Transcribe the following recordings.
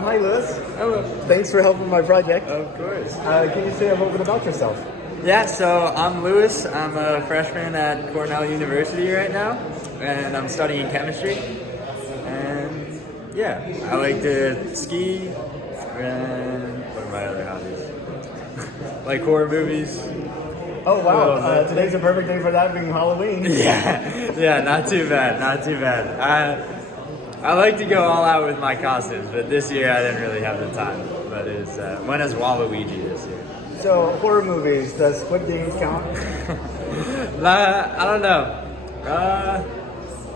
Hi, Lewis. Hello. Thanks for helping my project. Of course. Can you say a little bit about yourself? Yeah, so I'm Lewis. I'm a freshman at Cornell University right now, and I'm studying chemistry. And yeah, I like to ski, and what are my other hobbies? Like horror movies. Oh, wow. Today's a perfect day for that, being Halloween. Yeah, not too bad. I like to go all out with my costumes, but this year I didn't really have the time. But when is Waluigi this year? So, horror movies, does Squid Games count? I don't know.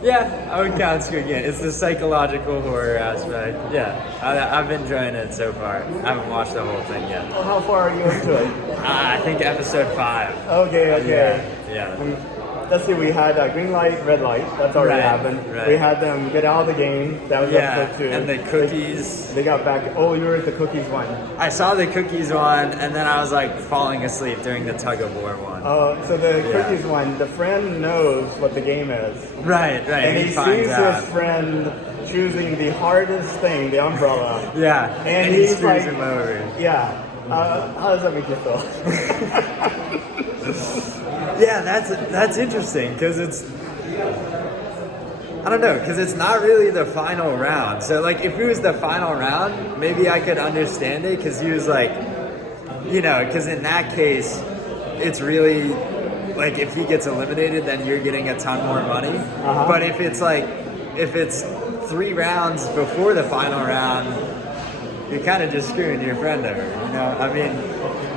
Yeah, I would count Squid Game. It's the psychological horror aspect. Yeah, I've been enjoying it so far. I haven't watched the whole thing yet. Well, how far are you into it? I think episode 5. Okay. Yeah. Let's see, we had green light, red light. That's already happened. Right. We had them get out of the game. That was episode 2. And the cookies. They got back. Oh, you were at the cookies one. I saw the cookies one, and then I was like falling asleep during the tug of war one. Oh, so the cookies one, the friend knows what the game is. Right. And he sees his friend choosing the hardest thing, the umbrella. Yeah. And he he's screws like, him over. Yeah. How does that make you feel? Yeah, that's interesting because it's not really the final round. So like if it was the final round, maybe I could understand it because he was like, because in that case, it's really like if he gets eliminated, then you're getting a ton more money. But if it's 3 rounds before the final round, you're kind of just screwing your friend over. I mean,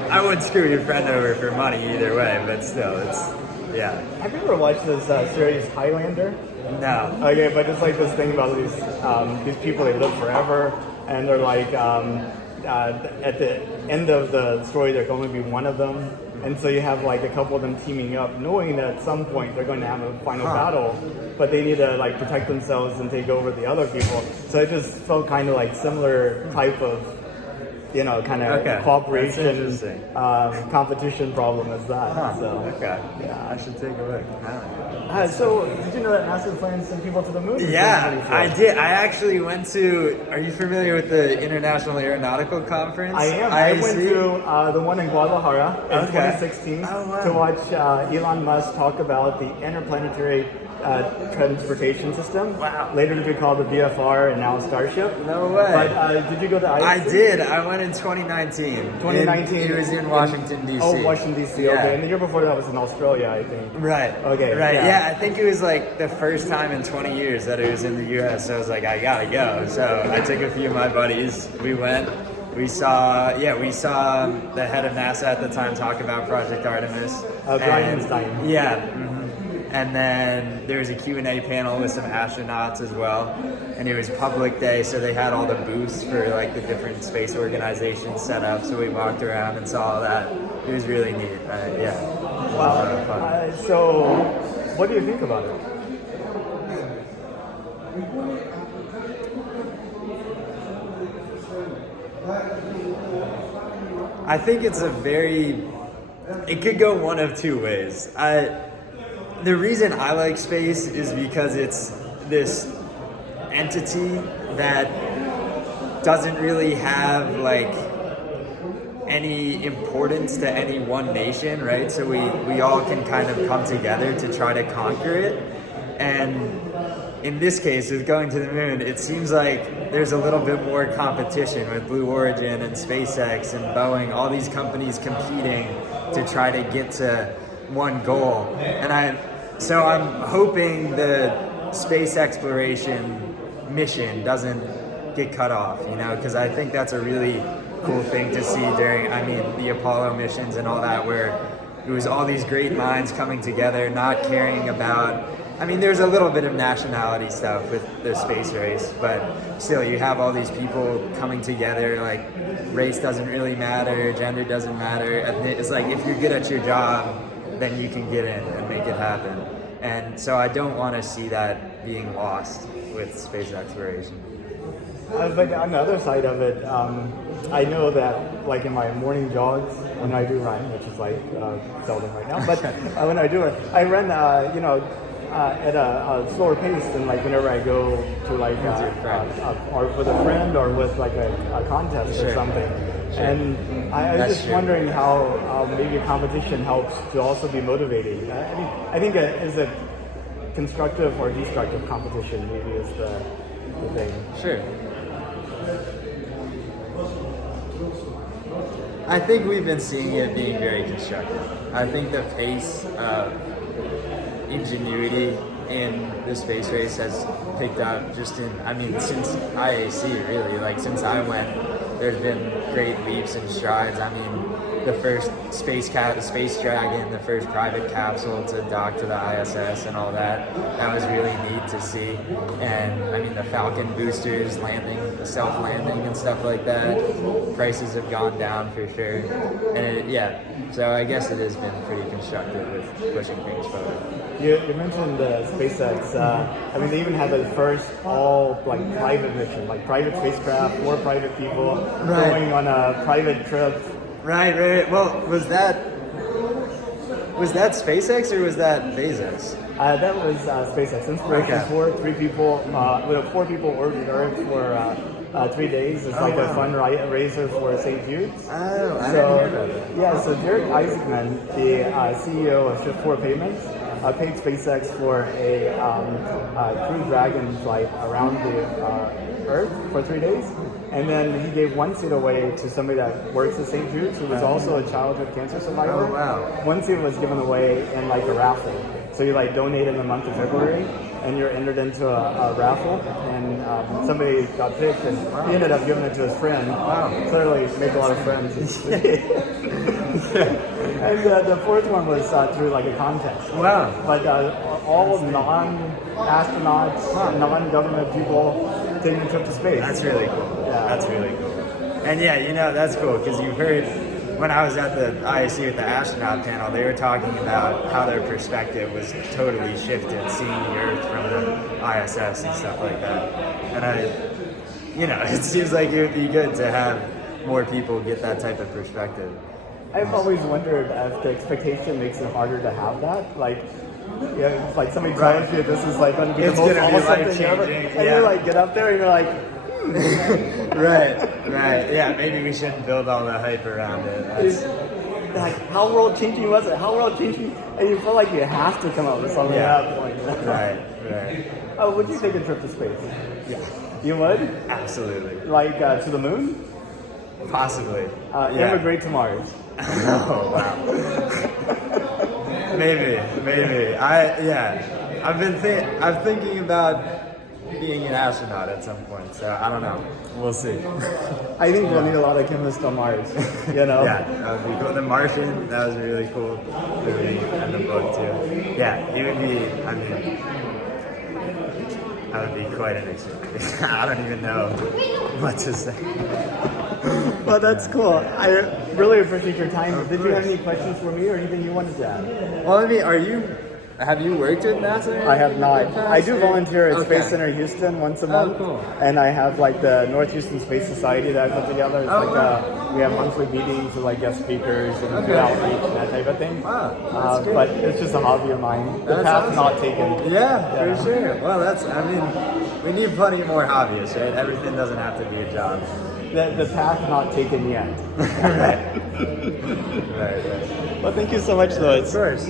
I wouldn't screw your friend over for money either way, but still, yeah. Have you ever watched this series Highlander? No. Okay, but it's like this thing about these people, they live forever, and they're like, at the end of the story, there can only be one of them. And so you have like a couple of them teaming up, knowing that at some point they're going to have a final battle, but they need to like protect themselves and take over the other people. So it just felt kind of like similar type of, cooperation, competition problem as that. So, okay. Yeah. I should take a look. So, did you know that NASA plans to send people to the moon? Yeah, I did. I actually went to. Are you familiar with the International Aeronautical Conference? I am. I went to the one in Guadalajara in 2016 to watch Elon Musk talk about the interplanetary transportation system. Wow. Later to be called the BFR and now Starship. No way. But did you go to ISC? I did. I went in 2019. 2019. It was in Washington, D.C. Oh, Washington, D.C. Yeah. Okay. And the year before that was in Australia, I think. Right. Okay. Right. Yeah. I think it was like the first time in 20 years that it was in the U.S. So I was like, I gotta go. So I took a few of my buddies. We went. We saw the head of NASA at the time talk about Project Artemis. Brian Stein. Yeah. Mm-hmm. And then there was a Q&A panel with some astronauts as well. And it was public day, so they had all the booths for like the different space organizations set up. So we walked around and saw all that. It was really neat. Yeah. Wow. So, what do you think about it? I think it's it could go one of two ways. The reason I like space is because it's this entity that doesn't really have like any importance to any one nation, right? So we all can kind of come together to try to conquer it. And in this case, with going to the moon, it seems like there's a little bit more competition with Blue Origin and SpaceX and Boeing, all these companies competing to try to get to one goal. So I'm hoping the space exploration mission doesn't get cut off, because I think that's a really cool thing to see during, the Apollo missions and all that, where it was all these great minds coming together, not caring about, there's a little bit of nationality stuff with the space race, but still you have all these people coming together, like race doesn't really matter, gender doesn't matter. It's like if you're good at your job, then you can get in and make it happen. And so I don't want to see that being lost with space exploration. But on the other side of it, I know that like in my morning jogs, when I do run, which is like seldom right now, but when I do it, I run, at a slower pace than like whenever I go to like or with a friend or with like a contest or Sure. something. Sure. And I was That's just true. wondering how maybe a competition helps to also be motivating. I think is a constructive or destructive competition maybe is the thing. Sure. I think we've been seeing it being very constructive. I think the pace of ingenuity in the space race has picked up since IAC really. Like since I went, there's been great leaps and strides. I mean, the first Space Dragon, the first private capsule to dock to the ISS and all that. That was really neat to see. And I mean, the Falcon boosters landing, the self-landing and stuff like that. Prices have gone down for sure. And so I guess it has been pretty constructive with pushing things forward. You mentioned SpaceX. I mean, they even had the first all like private mission, like private spacecraft, 4 private people going on a private trip. Right. Well, was that SpaceX or was that Bezos? That was SpaceX. Inspiration 4, 3 people, 4 people orbited Earth for 3 days. It's like a fundraiser for St. Jude's. Oh, I didn't hear about it. Yeah, so Derek Isaacman, the CEO of Shift 4 Payments, paid SpaceX for a Crew Dragon flight around the Earth for 3 days. And then he gave 1 seat away to somebody that works at St. Jude's, who was also a childhood cancer survivor. Oh, wow. 1 seat was given away in like a raffle. So you like donate in the month of February, and you're entered into a raffle. And somebody got picked, and he ended up giving it to his friend. Wow. Clearly, make a lot of friends. And the 4th one was through like a contest. Wow. But all non-astronauts, non-government people taking a trip to space. That's really cool. Yeah. That's really cool. And that's cool because you've heard when I was at the IAC with the astronaut panel, they were talking about how their perspective was totally shifted, seeing the Earth from the ISS and stuff like that. And it seems like it would be good to have more people get that type of perspective. I've always wondered if the expectation makes it harder to have that. Like, it's like somebody tells you this is like going to be the most awesome thing ever, and you like get up there and you're like, Right. Yeah, maybe we shouldn't build all the hype around it. Like, how world changing was it? How world changing? And you feel like you have to come up with something at that point. Right. Oh, would you take a trip to space? Yeah. You would? Like Like to the moon? possibly. Immigrate to Mars. Oh wow. Maybe. I'm thinking about being an astronaut at some point, so I don't know. We'll see. I think we'll need a lot of chemists on Mars. You know? Yeah, that would be cool. The Martian, that was really cool movie and the book too. Yeah, it would be. I mean, that would be quite an experience. I don't even know what to say. Well, that's cool. I really appreciate your time. Did you have any questions for me or anything you wanted to add? Well, have you worked at NASA? I have not. in the past, I do or- volunteer at Okay. Space Center Houston once a month. Cool. And I have like the North Houston Space Society that I put together. It's Oh, wow. we have monthly meetings with like guest speakers and Okay. do outreach and that type of thing. Wow, that's great. But it's just a hobby of mine. The That's path awesome. not taken. Yeah, for sure. Well, we need plenty more hobbyists, right? Everything doesn't have to be a job. The path not taken yet. Right. Well, thank you so much, though. Of course.